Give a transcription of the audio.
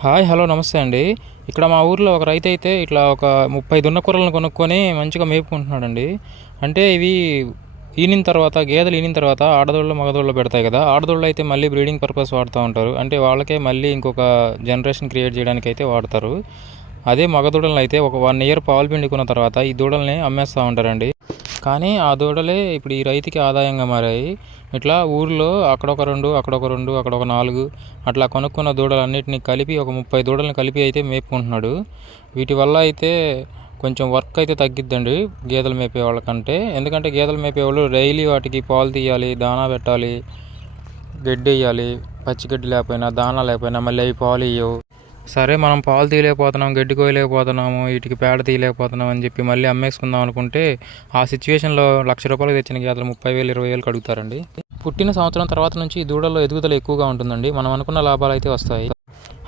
Hi hello నమస్తే అండి. ఇక్కడ మా ఊర్లో ఒక రైతు అయితే ఇట్లా ఒక 30 దున్న కూరలను కొనుక్కొని మంచిగా మేపుకుంటున్నాడండి. అంటే ఇవి ఈనిన తర్వాత గేదెలు ఈనిన తర్వాత ఆడదోళ్ళు మగదోళ్ళు పెడతాయి కదా. ఆడదోళ్ళు అయితే మళ్ళీ బ్రీడింగ్ పర్పస్ వాడుతూ ఉంటారు. అంటే వాళ్ళకే మళ్ళీ ఇంకొక జనరేషన్ క్రియేట్ చేయడానికి అయితే వాడతారు. అదే మగదూడలను అయితే ఒక 1 ఇయర్ పాలు పిండుకున్న తర్వాత ఈ దూడల్ని అమ్మేస్తూ ఉంటారండి. కానీ ఆ దూడలే ఇప్పుడు ఈ రైతుకి ఆదాయంగా మారాయి. ఇట్లా ఊర్లో అక్కడొక 2, అక్కడొక 2, అక్కడొక 4 అట్లా కొనుక్కున్న దూడలన్నిటిని కలిపి ఒక 30 దూడలను కలిపి అయితే మేపుకుంటున్నాడు. వీటి వల్ల అయితే కొంచెం వర్క్ అయితే తగ్గిద్దండి గేదెలు మేపే వాళ్ళకంటే. ఎందుకంటే గేదెలు మేపేవాళ్ళు డైలీ వాటికి పాలు తీయాలి, దానా పెట్టాలి, గడ్డి వేయాలి. పచ్చిగడ్డి లేకపోయినా దానా లేకపోయినా మళ్ళీ అవి పాలు ఇవ్వవు. సరే మనం పాలు తీయలేకపోతున్నాం, గడ్డి కోయలేకపోతున్నాము, వీటికి పేడ తీయలేకపోతున్నాం అని చెప్పి మళ్ళీ అమ్మేసుకుందాం అనుకుంటే ఆ సిచ్యువేషన్లో ₹1,00,000 తెచ్చిన గేదెలు 30,000 20,000 అడుగుతారండి. పుట్టిన సంవత్సరం తర్వాత నుంచి ఈ దూడల్లో ఎదుగుదల ఎక్కువగా ఉంటుందండి. మనం అనుకున్న లాభాలు అయితే వస్తాయి.